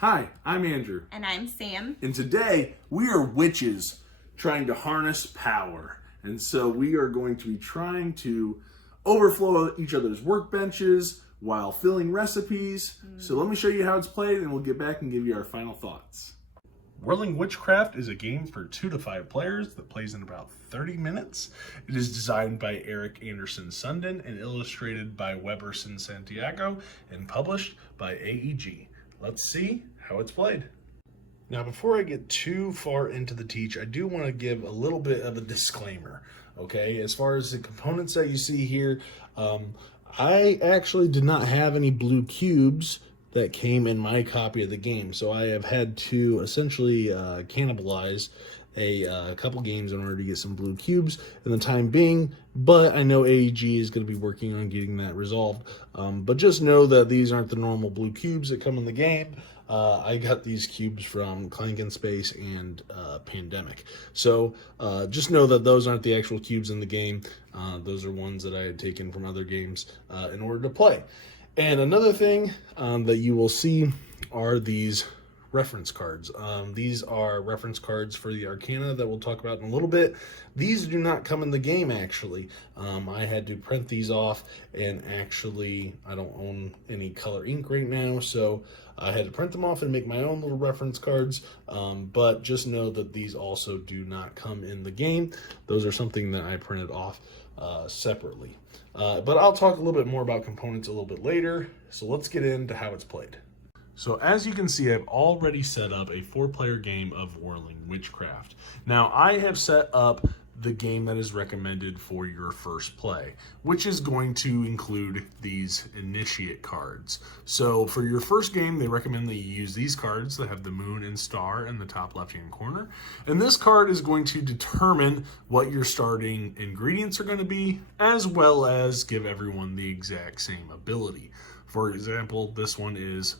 Hi, I'm Andrew. And I'm Sam. And today we are witches trying to harness power. And so we are going to be trying to overflow each other's workbenches while filling recipes. So let me show you how it's played and we'll get back and give you our final thoughts. Whirling Witchcraft is a game for 2 to 5 players that plays in about 30 minutes. It is designed by Eric Anderson Sundin and illustrated by Weberson Santiago and published by AEG. Let's see how it's played. Now, before I get too far into the teach, I do want to give a little bit of a disclaimer, okay? As far as the components that you see here, I actually did not have any blue cubes that came in my copy of the game, so I have had to essentially cannibalize a couple games in order to get some blue cubes in the time being, but I know AEG is going to be working on getting that resolved. But just know that these aren't the normal blue cubes that come in the game. I got these cubes from Clank in Space and Pandemic. So just know that those aren't the actual cubes in the game. Those are ones that I had taken from other games in order to play. And another thing that you will see are these reference cards. These are reference cards for the Arcana that we'll talk about in a little bit. These do not come in the game, actually. I had to print these off, and actually I don't own any color ink right now, so I had to print them off and make my own little reference cards. But just know that these also do not come in the game. Those are something that I printed off separately. But I'll talk a little bit more about components a little bit later, so let's get into how it's played. So as you can see, I've already set up a 4-player game of Whirling Witchcraft. Now, I have set up the game that is recommended for your first play, which is going to include these initiate cards. So for your first game, they recommend that you use these cards that have the moon and star in the top left-hand corner. And this card is going to determine what your starting ingredients are going to be, as well as give everyone the exact same ability. For example, this one is: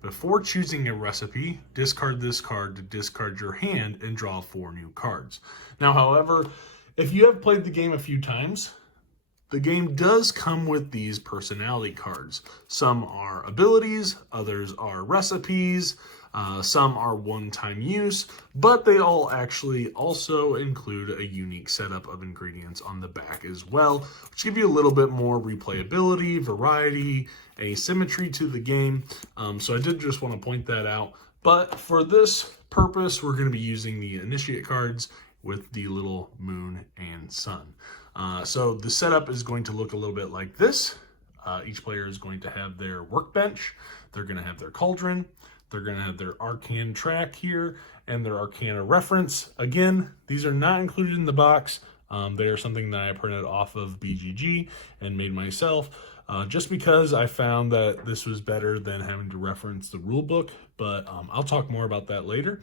before choosing a recipe, discard this card to discard your hand and draw 4 new cards. Now, however, if you have played the game a few times, the game does come with these personality cards. Some are abilities, others are recipes, some are one-time use, but they all actually also include a unique setup of ingredients on the back as well, which give you a little bit more replayability, variety, asymmetry to the game. So I did just want to point that out. But for this purpose, we're going to be using the initiate cards with the little moon and sun. So the setup is going to look a little bit like this. Each player is going to have their workbench. They're going to have their cauldron. They're going to have their Arcane track here and their Arcana reference. Again, these are not included in the box. They are something that I printed off of BGG and made myself, just because I found that this was better than having to reference the rule book, but I'll talk more about that later.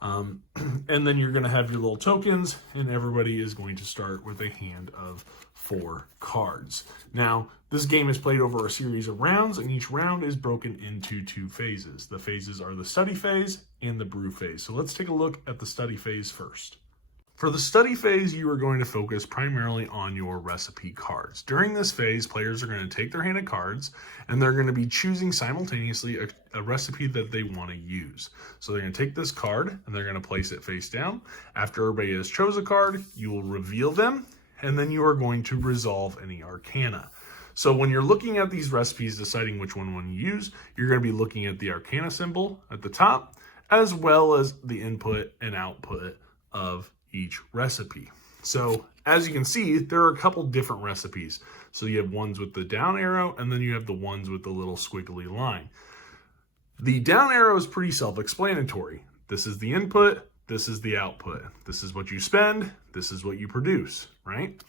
And then you're going to have your little tokens, and everybody is going to start with a hand of 4 cards. Now, this game is played over a series of rounds, and each round is broken into 2 phases. The phases are the study phase and the brew phase. So let's take a look at the study phase first. For the study phase, you are going to focus primarily on your recipe cards. During this phase, players are going to take their hand of cards, and they're going to be choosing simultaneously a recipe that they want to use. So they're going to take this card, and they're going to place it face down. After everybody has chose a card, you will reveal them, and then you are going to resolve any Arcana. So when you're looking at these recipes, deciding which one you use, you're going to be looking at the Arcana symbol at the top, as well as the input and output of each recipe. So as you can see, there are a couple different recipes. So you have ones with the down arrow, and then you have the ones with the little squiggly line. The down arrow is pretty self-explanatory. This is the input, this is the output. This is what you spend, this is what you produce, right?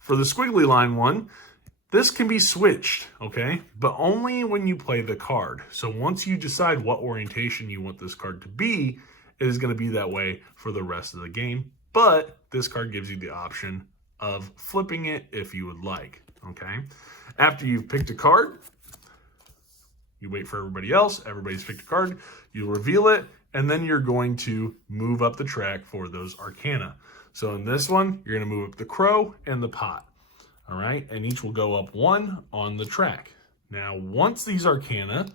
For the squiggly line one, this can be switched, okay? But only when you play the card. So once you decide what orientation you want this card to be, it is going to be that way for the rest of the game. But this card gives you the option of flipping it if you would like, okay? After you've picked a card, you wait for everybody else. Everybody's picked a card. You reveal it, and then you're going to move up the track for those Arcana. So in this one, you're going to move up the crow and the pot, all right? And each will go up 1 on the track. Now, once these Arcana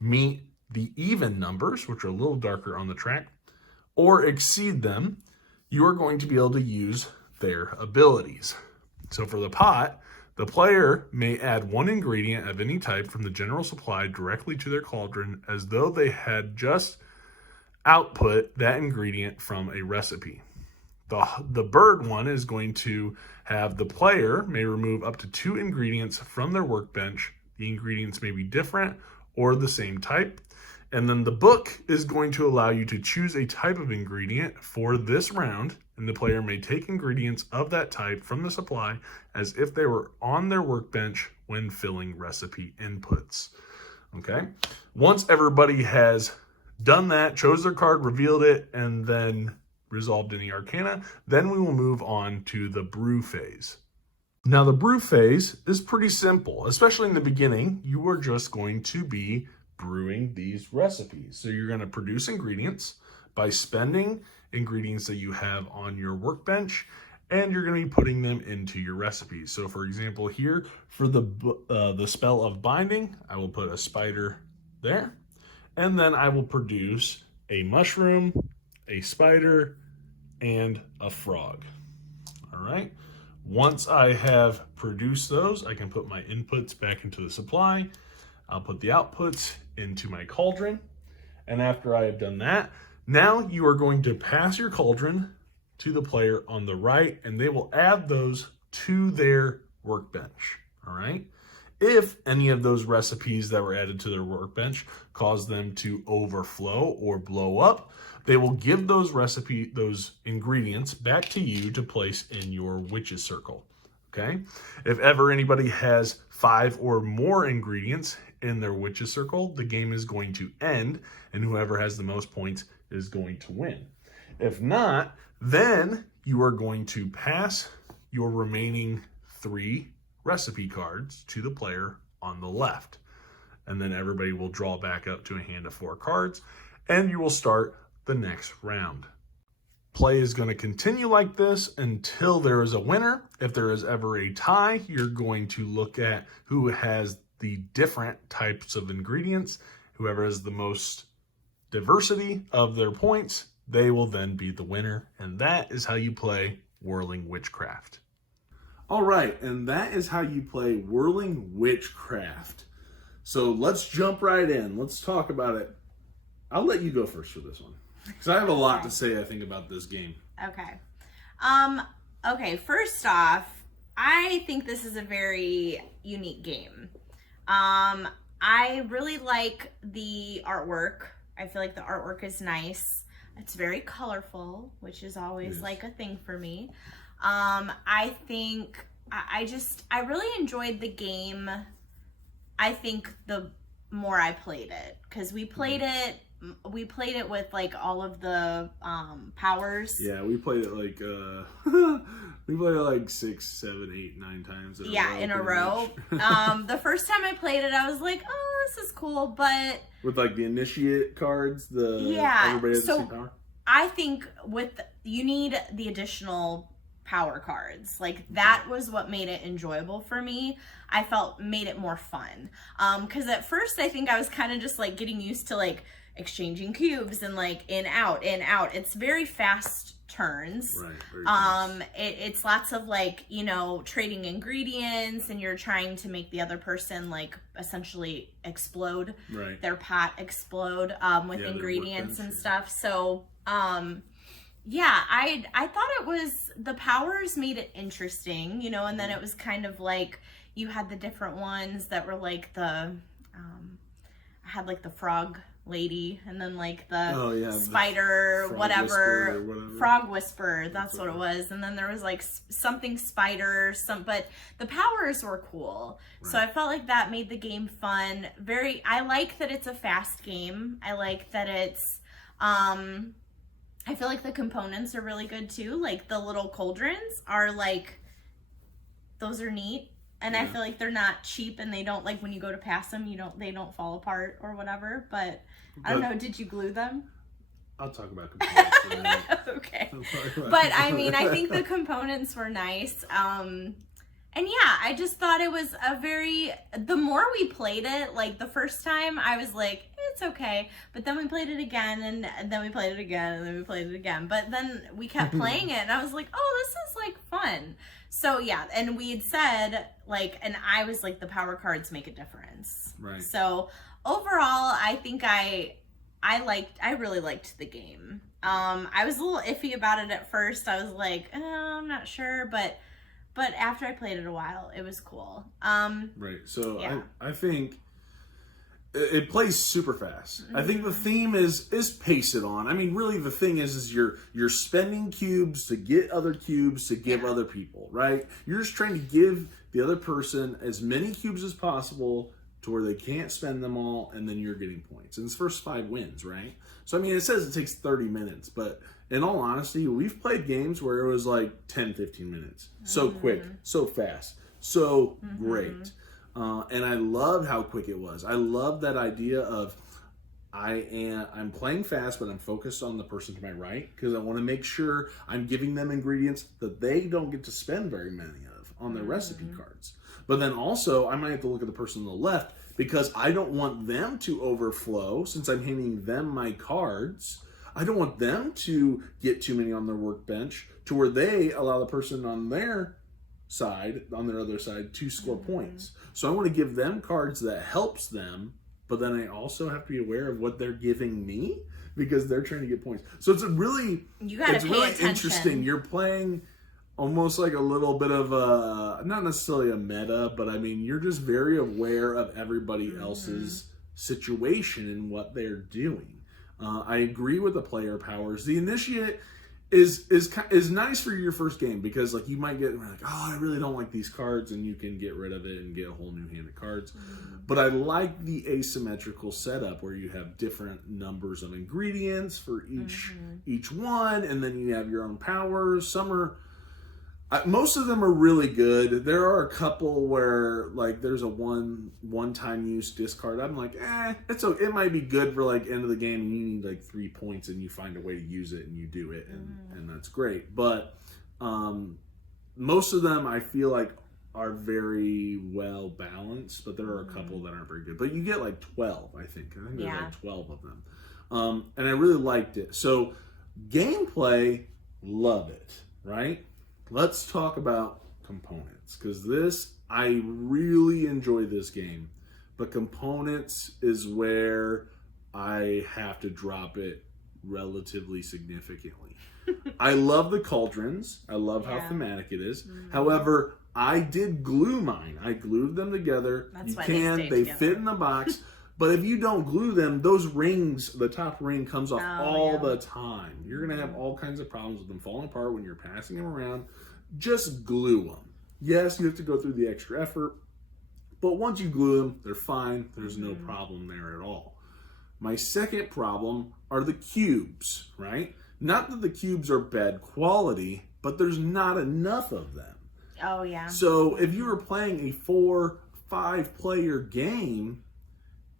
meet the even numbers, which are a little darker on the track, or exceed them, you are going to be able to use their abilities. So for the pot, the player may add one ingredient of any type from the general supply directly to their cauldron as though they had just output that ingredient from a recipe. The bird one is going to have the player may remove up to 2 ingredients from their workbench. The ingredients may be different or the same type. And then the book is going to allow you to choose a type of ingredient for this round, and the player may take ingredients of that type from the supply as if they were on their workbench when filling recipe inputs. Okay? Once everybody has done that, chose their card, revealed it, and then resolved any arcana, then we will move on to the brew phase. Now, the brew phase is pretty simple, especially in the beginning. You are just going to be brewing these recipes. So you're going to produce ingredients by spending ingredients that you have on your workbench, and you're going to be putting them into your recipes. So for example, here for the spell of binding, I will put a spider there, and then I will produce a mushroom, a spider, and a frog. All right. Once I have produced those, I can put my inputs back into the supply. I'll put the outputs into my cauldron. And after I have done that, now you are going to pass your cauldron to the player on the right, and they will add those to their workbench. All right. If any of those recipes that were added to their workbench cause them to overflow or blow up, they will give those ingredients back to you to place in your witch's circle. Okay. If ever anybody has 5 or more ingredients in their witch's circle, the game is going to end, and whoever has the most points is going to win. If not, then you are going to pass your remaining 3 recipe cards to the player on the left. And then everybody will draw back up to a hand of 4 cards, and you will start the next round. Play is going to continue like this until there is a winner. If there is ever a tie, you're going to look at who has the different types of ingredients. Whoever has the most diversity of their points, they will then be the winner. And that is how you play Whirling Witchcraft. All right, and that is how you play Whirling Witchcraft. So let's jump right in. Let's talk about it. I'll let you go first for this one, because I have a lot to say, I think, about this game. Okay. Okay, first off, I think this is a very unique game. I really like the artwork. I feel like the artwork is nice. It's very colorful, which is always like a thing for me. I think I really enjoyed the game. I think the more I played it, because we played it with like all of the powers. Yeah, we played it like we played it like 6, 7, 8, 9 times in a row. The first time I played it, I was like, oh, this is cool, but with like the initiate cards, everybody has the same power. I think you need the additional power cards. Like, that was what made it enjoyable for me. I felt made it more fun. Because at first I think I was kind of just like getting used to like exchanging cubes and like in, out. It's very fast turns. Right. Very fast. It's lots of like, you know, trading ingredients, and you're trying to make the other person like essentially explode. Right. Their pot explode with ingredients and stuff. So yeah, I thought it was, the powers made it interesting, you know, and then it was kind of like you had the different ones that were like I had like the frog lady, and then like the spider, whatever, frog whisperer, that's what it was. And then there was like something spider, but the powers were cool. Right. So I felt like that made the game fun. I like that it's a fast game. I like that it's, I feel like the components are really good too. Like the little cauldrons are like, those are neat. And I feel like they're not cheap, and they don't, like, when you go to pass them, they don't fall apart or whatever. But I don't know, did you glue them? I'll talk about components. Okay. But I mean, I think the components were nice. And yeah, I just thought it was the more we played it, like the first time I was like, it's okay. But then we played it again, and then we played it again, and then we played it again. But then we kept playing it, and I was like, oh, this is like fun. So yeah, and we had said like, and I was like, the power cards make a difference. Right. So overall, I think I really liked the game. I was a little iffy about it at first. I was like, I'm not sure, but after I played it a while, it was cool. Right. So yeah. I think it plays super fast. I think the theme is pace it on. I mean, really, the thing is you're spending cubes to get other cubes to give other people, right? You're just trying to give the other person as many cubes as possible to where they can't spend them all, and then you're getting points. And it's first 5 wins, right? So, I mean, it says it takes 30 minutes, but in all honesty, we've played games where it was like 10, 15 minutes. So quick, so fast, so great. And I loved how quick it was. I love that idea of I'm playing fast, but I'm focused on the person to my right because I want to make sure I'm giving them ingredients that they don't get to spend very many of on their recipe cards. But then also, I might have to look at the person on the left because I don't want them to overflow since I'm handing them my cards. I don't want them to get too many on their workbench to where they allow the person on their side, on their other side, to score points. So I want to give them cards that helps them, but then I also have to be aware of what they're giving me because they're trying to get points. So it's really interesting. You're playing almost like a little bit of a, not necessarily a meta, but I mean, you're just very aware of everybody else's situation and what they're doing. I agree with the player powers. The initiate is nice for your first game because like you might get like, oh, I really don't like these cards, and you can get rid of it and get a whole new hand of cards. But I like the asymmetrical setup where you have different numbers of ingredients for each one, and then you have your own powers. Some are most of them are really good. There are a couple where like there's a one-time use discard. I'm like, it might be good for like end of the game and you need like 3 points and you find a way to use it and you do it and that's great. But most of them I feel like are very well balanced, but there are a couple that aren't very good. But you get like 12, I think. I think there's like 12 of them. And I really liked it. So gameplay, love it, right? Let's talk about components, because I really enjoy this game, but components is where I have to drop it relatively significantly. I love the cauldrons. I love how thematic it is. However, I did glue mine. I glued them together. They fit in the box. But if you don't glue them, those rings, the top ring comes off all the time. You're going to have all kinds of problems with them falling apart when you're passing them around. Just glue them. Yes, you have to go through the extra effort, but once you glue them, they're fine. There's no problem there at all. My second problem are the cubes, right? Not that the cubes are bad quality, but there's not enough of them. Oh, yeah. So if you were playing a 4-5 player game,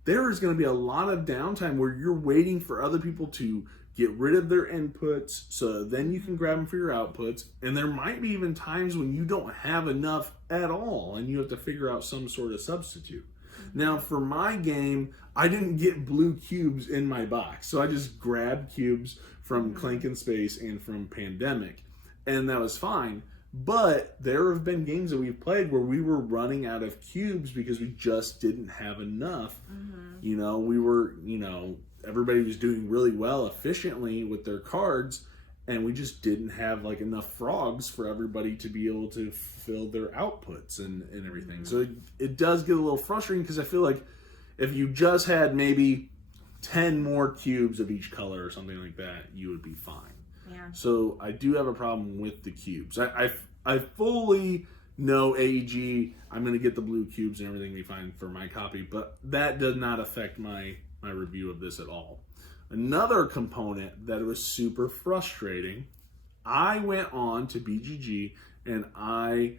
there is going to be a lot of downtime where you're waiting for other people to get rid of their inputs so then you can grab them for your outputs. And there might be even times when you don't have enough at all and you have to figure out some sort of substitute. Now, for my game, I didn't get blue cubes in my box. So I just grabbed cubes from Clank and Space and from Pandemic. And that was fine. But there have been games that we've played where we were running out of cubes because we just didn't have enough. You know, everybody was doing really well efficiently with their cards, and we just didn't have like enough frogs for everybody to be able to fill their outputs and everything. So it does get a little frustrating because I feel like if you just had maybe 10 more cubes of each color or something like that, you would be fine. Yeah. So I do have a problem with the cubes. I fully know AEG, I'm going to get the blue cubes and everything we find for my copy, but that does not affect my review of this at all. Another component that was super frustrating, I went on to BGG and I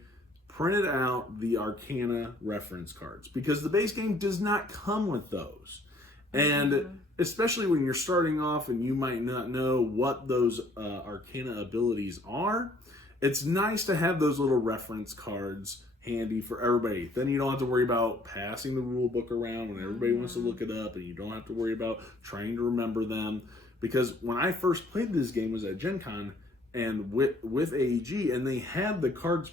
printed out the Arcana reference cards because the base game does not come with those. And especially when you're starting off and you might not know what those Arcana abilities are, it's nice to have those little reference cards handy for everybody. Then you don't have to worry about passing the rule book around when everybody wants to look it up, and you don't have to worry about trying to remember them. Because when I first played this game was at Gen Con and with AEG, and they had the cards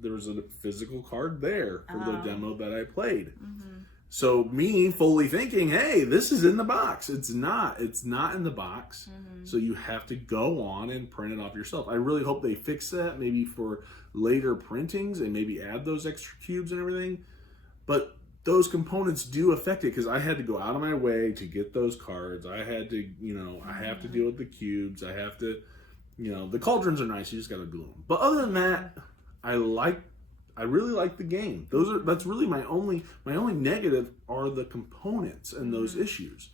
there was a physical card there for the demo that I played. So me fully thinking, hey, this is in the box. It's not in the box. So you have to go on and print it off yourself. I really hope they fix that, maybe for later printings, and maybe add those extra cubes and everything. But those components do affect it, because I had to go out of my way to get those cards. I had to, I have to deal with the cubes. I have to, the cauldrons are nice. You just got to glue them. But other than that, I really like the game. That's really my only negative are the components and those issues.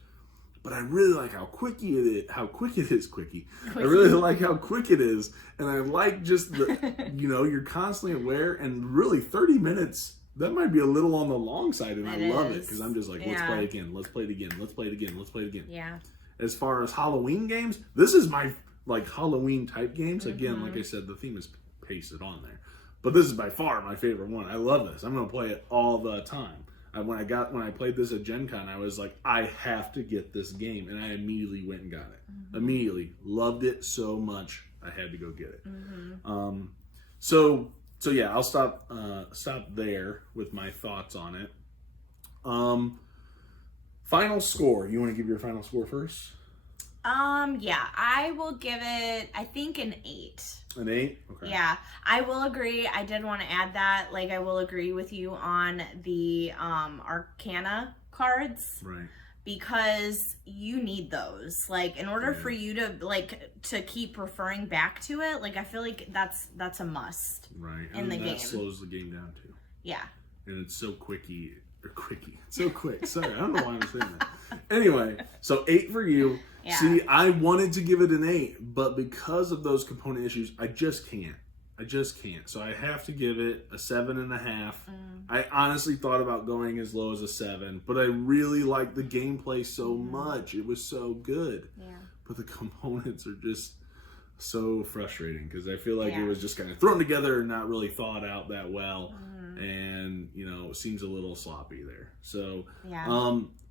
But I really like how quick it is. I really like how quick it is, and I like just the you're constantly aware, and really 30 minutes, that might be a little on the long side, and I love it, because I'm just like, let's play it again, let's play it again, let's play it again, let's play it again. Yeah. As far as Halloween games, this is my Halloween type games. Again, like I said, the theme is pasted on there. But this is by far my favorite one. I love this. I'm going to play it all the time. When I played this at Gen Con, I was like, I have to get this game. And I immediately went and got it. Immediately. Loved it so much, I had to go get it. So yeah, I'll stop there with my thoughts on it. Final score. You want to give your final score first? Yeah, I will give it, I think, an 8. An 8? Okay. Yeah, I will agree. I did want to add that. Like, I will agree with you on the Arcana cards. Right. Because you need those. Like, in order for you to keep referring back to it, like, I feel like that's a must. Right. In the game. That slows the game down, too. Yeah. And it's so quickie. So quick. Sorry, I don't know why I'm saying that. Anyway, so 8 for you. Yeah. See, I wanted to give it an 8, but because of those component issues, I just can't. So I have to give it a 7.5. I honestly thought about going as low as a 7, but I really liked the gameplay so much. It was so good. Yeah. But the components are just so frustrating, because I feel like it was just kind of thrown together and not really thought out that well. And it seems a little sloppy there. So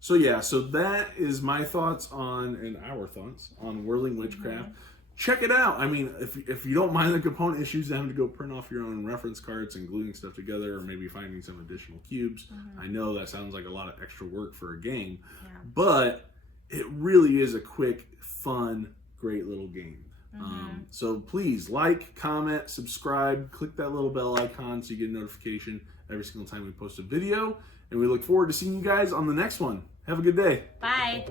so that is my thoughts and our thoughts on Whirling Witchcraft. Check it out. I mean, if you don't mind the component issues, having to go print off your own reference cards and gluing stuff together, or maybe finding some additional cubes, I know that sounds like a lot of extra work for a game, but it really is a quick, fun, great little game. So please like, comment, subscribe, click that little bell icon so you get a notification every single time we post a video. And we look forward to seeing you guys on the next one. Have a good day. Bye.